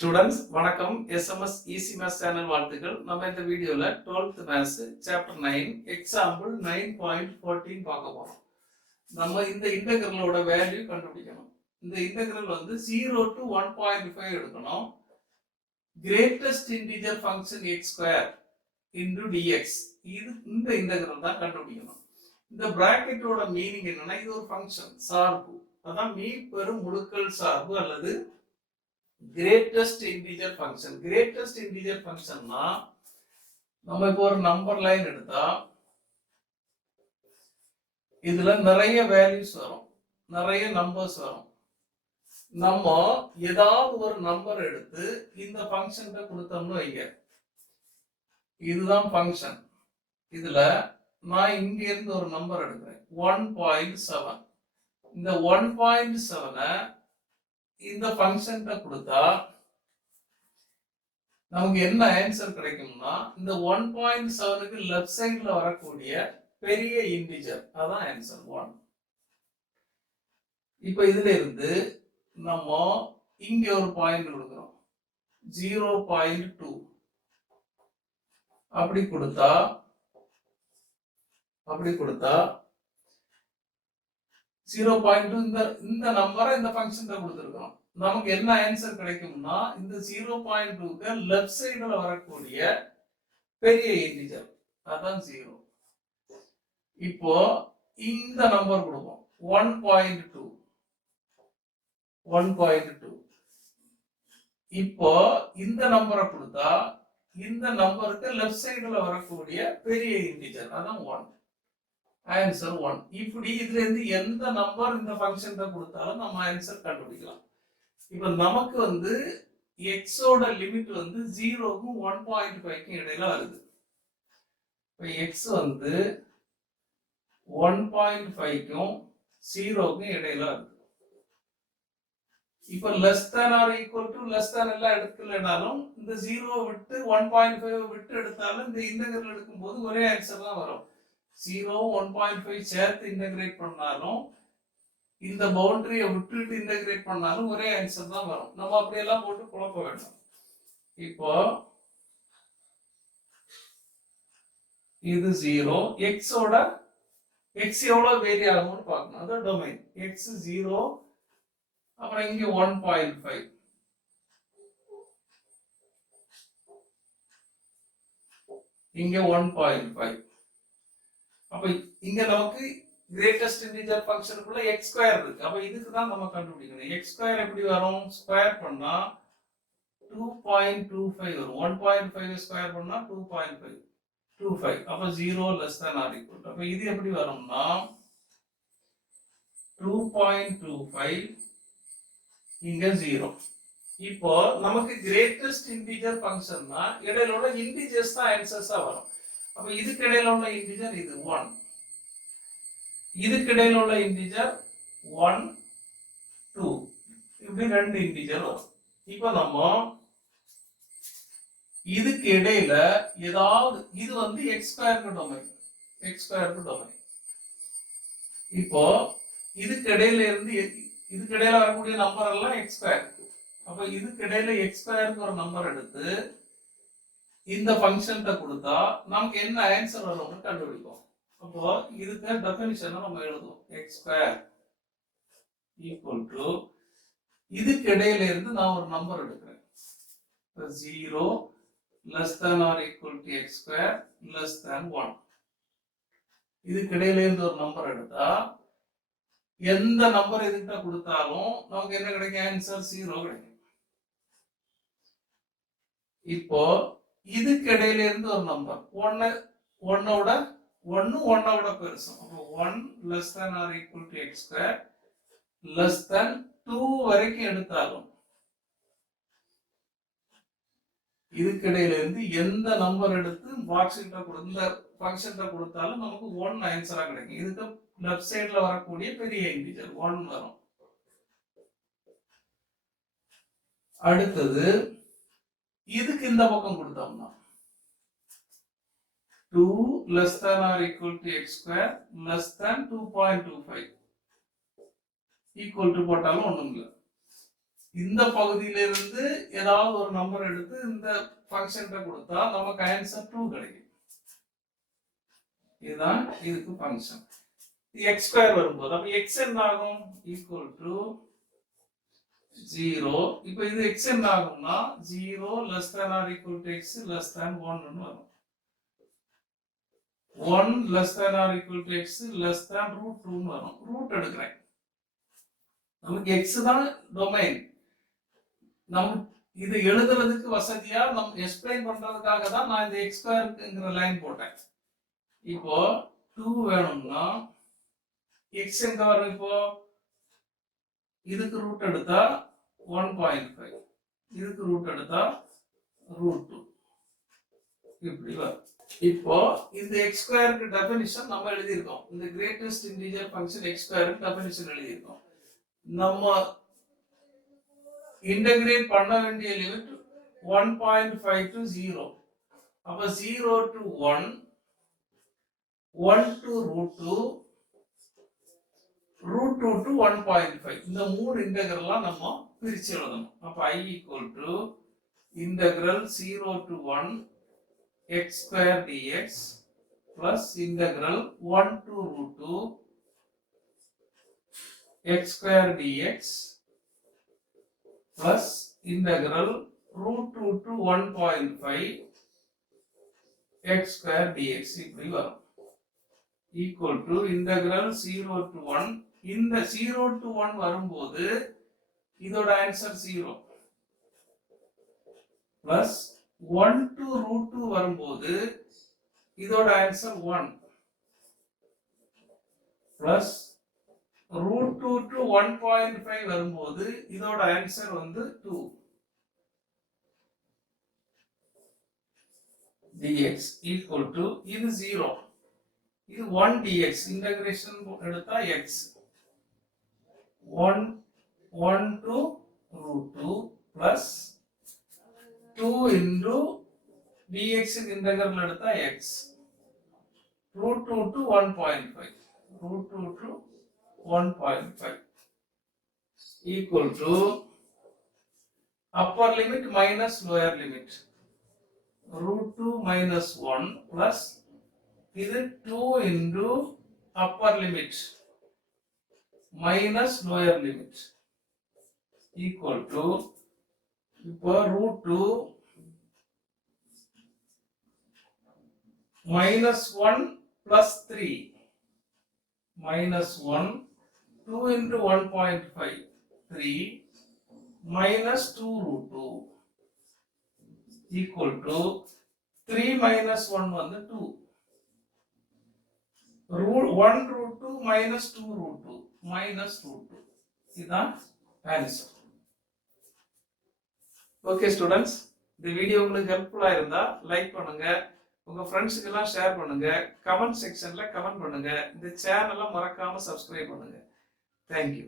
Students வணக்கம். SMS easy maths channel வாழ்த்துக்கள். நம்ம இந்த வீடியோல 12th மேத்ஸ் சாப்டர் 9 எக்ஸாம்பிள் 9.14 பார்க்க போறோம். நம்ம இந்த இன்டெகிரலோட வேல்யூ கண்டுபிடிக்கணும். இந்த இன்டெகிரல் வந்து 0 to 1.5 எடுக்கணும். Greatest integer function x² into dx. இது இந்த இன்டெகிரல் தான் கண்டுபிடிக்கணும். இந்த பிராக்கெட்டோட மீனிங் என்னன்னா, இது ஒரு ஃபங்க்ஷன் சார்பு. அதான் மீப்பெரும் முழுக்கள் சார்பு அல்லது greatest integer function. Greatest integer ஃபங்க்ஷன்னா நம்ம இப்போ ஒரு நம்பர் லைன் எடுத்தா இதுல நிறைய வேல்யூஸ் வரும், நிறைய நம்பர்ஸ் வரும். நம்ம ஏதாவது ஒரு நம்பர் எடுத்து இந்த ஃபங்க்ஷன் கொடுத்தோம்னு வைங்க, இதுதான் ஃபங்க்ஷன். இதுல நான் இங்க இருந்து ஒரு நம்பர் எடுக்கிறேன் 1.7. இந்த 1.7 இந்த ஃபங்க்ஷன் கொடுத்தா நமக்கு என்ன ஆன்சர் கிடைக்கும்னா, இந்த 1.7க்கு லெஃப்ட் சைடுல வரக்கூடிய பெரிய இன்டிஜர் அதான் ஆன்சர் 1. இப்ப இதுல இருந்து நம்ம இங்க ஒரு பாயிண்ட் கொடுக்கிறோம் 0.2. அப்படி கொடுத்தா 0.2 இந்த நம்பரை இந்த ஃபங்க்ஷன் கொடுத்திருக்கோம். நமக்கு என்ன ஆன்சர் கிடைக்கும்னா, இந்த 0.2க்கு லெஃப்ட் சைடுல வரக்கூடிய பெரிய இன்டிஜர் அதான் 0. இப்போ இந்த நம்பர் கொடுப்போம் 1.2. இப்போ இந்த நம்பரை கொடுத்தா இந்த நம்பருக்கு லெஃப்ட் சைடுல வரக்கூடிய பெரிய இன்டிஜர் அதான் 1. ஆன்சர் 1. இப்படி இதுல இருந்து எந்த நம்பர் இந்த ஃபங்க்ஷன் கொடுத்தாலும் நம்ம ஆன்சர் கண்டுபிடிக்கலாம். இப்ப நமக்கு வந்து x ஓட லிமிட் வந்து 0க்கும் 1.5க்கும் இடையில வருது. இப்ப x வந்து 1.5க்கும் 0க்கும் இடையில வருது. இப்ப less than or equal to less than எல்லாம் எடுக்கலனாலும் இந்த 0 விட்டு 1.5 விட்டு எடுத்தாலும் இந்த இன்டெகிரல் எடுக்கும்போது ஒரே ஆன்சர் தான் வரும். 0 1.5 சேர்த்து இன்டகிரேட் பண்ணாலும் இந்த பவுண்டரியை விட்டுட்டு இன்டகிரேட் பண்ணாலும் ஒரே ஆன்சர் தான் வரும். நம்ம அப்படியெல்லாம் போட்டு குழப்ப வேண்டாம். இப்போ இது 0, x எவ்வளவு வேரி ஆகும்னு பார்க்கணும். அதான் டொமைன். x 0, அப்புறம் இங்க 1.5, இங்க 1.5. அப்ப இங்க நமக்கு கிரேட்டஸ்ட் இன்டிஜர் ஃபங்க்ஷனுக்குள்ள x² இருக்கு. அப்ப இதுக்கு தான் நம்ம கண்டுபிடிக்கணும். x² எப்படி வரும்? ஸ்கொயர் பண்ணா 2.25 வரும். 1.5 ஸ்கொயர் பண்ணா 2.25. அப்ப 0 லெஸ் தேன் ஆர் ஈக்குவல். அப்ப இது எப்படி வரும்னா 2.25 இங்க 0. இப்போ நமக்கு கிரேட்டஸ்ட் இன்டிஜர் ஃபங்க்ஷன்னா இடையில உள்ள இன்டிஜர்ஸ் தான் ஆன்சர்ஸா வரும். அப்ப இதுக்கு இடையில உள்ள இன்டிஜர் இது 1, இதுக்கு இடையில உள்ள இன்டிஜர் 1 2, இப்படி ரெண்டு இன்டிஜர் வரும். இப்ப நம்ம இதுக்கு இடையில ஏதாவது இது வந்து x² டொமைன். இப்போ இதுக்கு இடையில இருந்து இதுக்கு இடையில வரக்கூடிய நம்பர் எல்லாம் x². அப்ப இதுக்கு இடையில x² ஒரு நம்பர் எடுத்து இந்த ஃபங்க்ஷன் கொடுத்தா நமக்கு என்ன ஆன்சர் வரும்னு கண்டுபிடிப்போம். அப்போ இதுக்கு டெஃபினிஷனை நம்ம எழுதுவோம். x² ஈக்குவல் டு இதுக்கு இடையில இருந்து நான் ஒரு நம்பர் எடுக்கிறேன் 0 less than or equal to x² less than 1. இதுக்கு இடையில இருந்து ஒரு நம்பர் எடுத்தா எந்த நம்பர் இதுக்கிட்ட கொடுத்தாலும் நமக்கு என்ன கிடைக்கும்? ஆன்சர் 0 கிடைக்கும். இப்போ இதுக்கு இடையில இருந்து ஒரு நம்பர் 1 விட பெருசு. அப்போ 1 less than or equal to x² less than 2 வரைக்கும் எடுத்தாலும் இதுக்கு இடையில இருந்து எந்த நம்பர் எடுத்து இந்த ஃபங்க்ஷன் கொடுத்தாலும் நமக்கு 1 ஆன்சரா கிடைக்கும். இதுக்கு லெஃப்ட் சைடுல வரக்கூடிய பெரிய இன்டிஜர் 1 வரும். அடுத்தது இதுக்கு இந்த பக்கம் கொடுத்தோம்னா 2 less than or equal to x² less than 2.25 equal to போட்டாலும் ஒண்ணும் இல்லை. இந்த பகுதியிலிருந்து ஏதாவது ஒரு நம்பர் எடுத்து இந்த ஃபங்க்ஷன் கொடுத்தா நமக்கு ஆன்சர் 2 கிடைக்கும். இதுதான் இதுக்கு ஃபங்க்ஷன். எக்ஸ் ஸ்கொயர் வரும்போது அப்ப எக்ஸ் என்ன ஆகும்? Equal to 0. இப்போ இது எக்ஸ் என்ன ஆகும்னா 0 less than or equal to x less than 1 ன்னு வரும். 1 less than or equal to x less than root 2 ன்னு வரும். ரூட் எடுக்கிறேன். நமக்கு எக்ஸ் தான் டொமைன். நம்ம இது எழுதுறதுக்கு வசதியா நம்ம எக்ஸ்பிளைன் பண்றதுக்காக தான் நான் இந்த எக்ஸ் ஸ்கொயர்ங்கிற லைன் போட்டேன். இப்போ 2 வேணும்னா எக்ஸ் எங்க வரும்? இப்போ இதுக்கு ரூட் எடுத்தா 1.5, இதுக்கு ரூட் எடுத்தா ரூட் 2 இப்படி வரும். இப்போ இந்த எக்ஸ் ஸ்கொயருக்கு டெஃபினிஷன் நம்ம எழுதியிருக்கோம். இந்த கிரேட்டஸ்ட் இன்டிஜர் ஃபங்க்ஷன் எக்ஸ் ஸ்கொயருக்கு டெஃபினிஷன் எழுதியிருக்கோம். நம்ம இன்டகிரேட் பண்ண வேண்டிய லிமிட் 1.5 to 0. அப்ப 0 to 1, 1 to root 2, root 2 to 1.5. இந்த மூணு இன்டகிரல்லாம் நம்ம பிரிச்சு எழுதணும். அப்ப I equal to integral 0 to 1 x square dx plus integral 1 to root 2 x square dx plus integral root 2 to 1.5 x square dx இப்படி வரும். equal to integral 0 to 1. இந்த 0 to 1 வரும்போது இதோட ஆன்சர் 0 plus 1 to root 2 வரும்போது இதோட answer 1 plus root 2 to 1.5 வரும்போது இதோட answer வந்து 2 dx equal to இது 0, இது 1 dx இன்டகிரேஷன் எடுத்தா x 1 to root 2 plus 2 into dx integral எடுத்தா x root 2 to 1.5 root 2 to 1.5 equal to upper limit minus lower limit root 2 minus 1 plus இது 2 into upper limit minus lower limit equal to இப்போ root 2 minus 1 plus 3 minus 1 2 into 1.5 3 minus 2 root 2 equal to 3 minus 1 வந்து 2 1 root 2 minus 2 root 2 minus root 2 இதுதான் answer. Okay students, இந்த video உங்களுக்கு ஹெல்ப்ஃபுல்லா இருந்தா like பண்ணுங்க, உங்க ஃப்ரெண்ட்ஸுக்கு எல்லாம் ஷேர் பண்ணுங்க, கமெண்ட் செக்ஷன்ல கமெண்ட் பண்ணுங்க, இந்த சேனலை மறக்காம சப்ஸ்கிரைப் பண்ணுங்க. தேங்க்யூ.